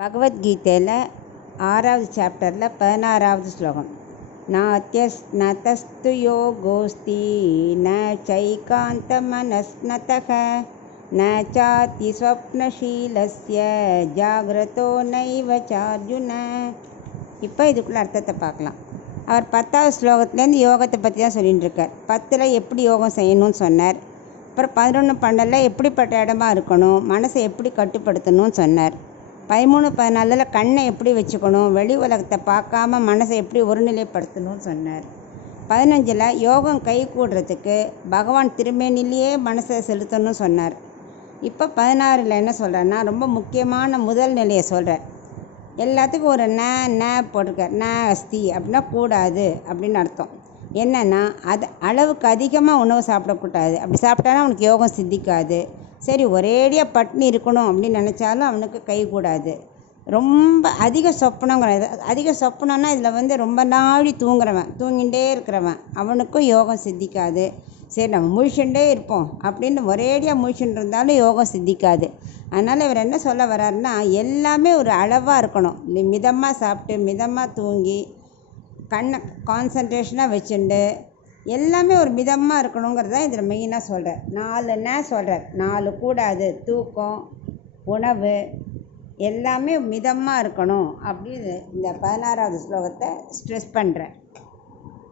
பகவத்கீதையில் 6வது சாப்டரில் 16வது ஸ்லோகம். நாத்யஸ்நதஸ்து யோகோஸ்தி ந சைகாந்த மனஸ்நதக ந சாதி ஸ்வப்னஷீலஸ்ய ஜாகிரதோ நைவ சார்ஜுன. இப்போ இதுக்குள்ள அர்த்தத்தை பார்க்கலாம். அவர் 10வது ஸ்லோகத்துலேருந்து யோகத்தை பற்றி தான் சொல்லிகிட்டு இருக்கார். 10ல் எப்படி யோகம் செய்யணும்னு சொன்னார். அப்புறம் 11, 12 எப்படிப்பட்ட இடமா இருக்கணும், மனசை எப்படி கட்டுப்படுத்தணும்னு சொன்னார். 13, 14 கண்ணை எப்படி வச்சுக்கணும், வெளி உலகத்தை பார்க்காம மனசை எப்படி ஒருநிலைப்படுத்தணும்னு சொன்னார். 15 யோகம் கை கூடுறதுக்கு பகவான் திருமேனிலேயே மனசை செலுத்தணும்னு சொன்னார். இப்போ 16 என்ன சொல்கிறேன்னா, ரொம்ப முக்கியமான முதல் நிலையை சொல்கிறார். எல்லாத்துக்கும் ஒரு ந போட்டிருக்கார். ந அஸ்தி அப்படின்னா கூடாது அப்படின்னு அர்த்தம். என்னென்னா, அது அளவுக்கு அதிகமாக உணவு சாப்பிடக்கூடாது. அப்படி சாப்பிட்டானா அவனுக்கு யோகம் சித்திக்காது. சரி, ஒரேடியாக பட்னி இருக்கணும் அப்படின்னு நினச்சாலும் அவனுக்கு கைகூடாது. ரொம்ப அதிக சொப்பனங்கிறது, அதிக சொப்பனம்னா இதில் ரொம்ப நாழி தூங்கிகிட்டே இருக்கிறவன் அவனுக்கும் யோகம் சித்திக்காது. சரி, நம்ம முழிச்சுட்டே இருப்போம் அப்படின்னு ஒரேடியாக முழிச்சுட்டு இருந்தாலும் யோகம் சித்திக்காது. அதனால் இவர் என்ன சொல்ல வர்றாருன்னா, எல்லாமே ஒரு அளவாக இருக்கணும். மிதமாக சாப்பிட்டு மிதமாக தூங்கி கண்ணை கான்சன்ட்ரேஷனாக வச்சுண்டு எல்லாமே ஒரு மிதமாக இருக்கணுங்கிறது தான் இதில் மெயினாக சொல்கிறார். 4 சொல்கிறார். 4 கூடாது. தூக்கம், உணவு எல்லாமே மிதமாக இருக்கணும் அப்படின்னு இந்த 16வது ஸ்லோகத்தை ஸ்ட்ரெஸ் பண்ணுறேன்.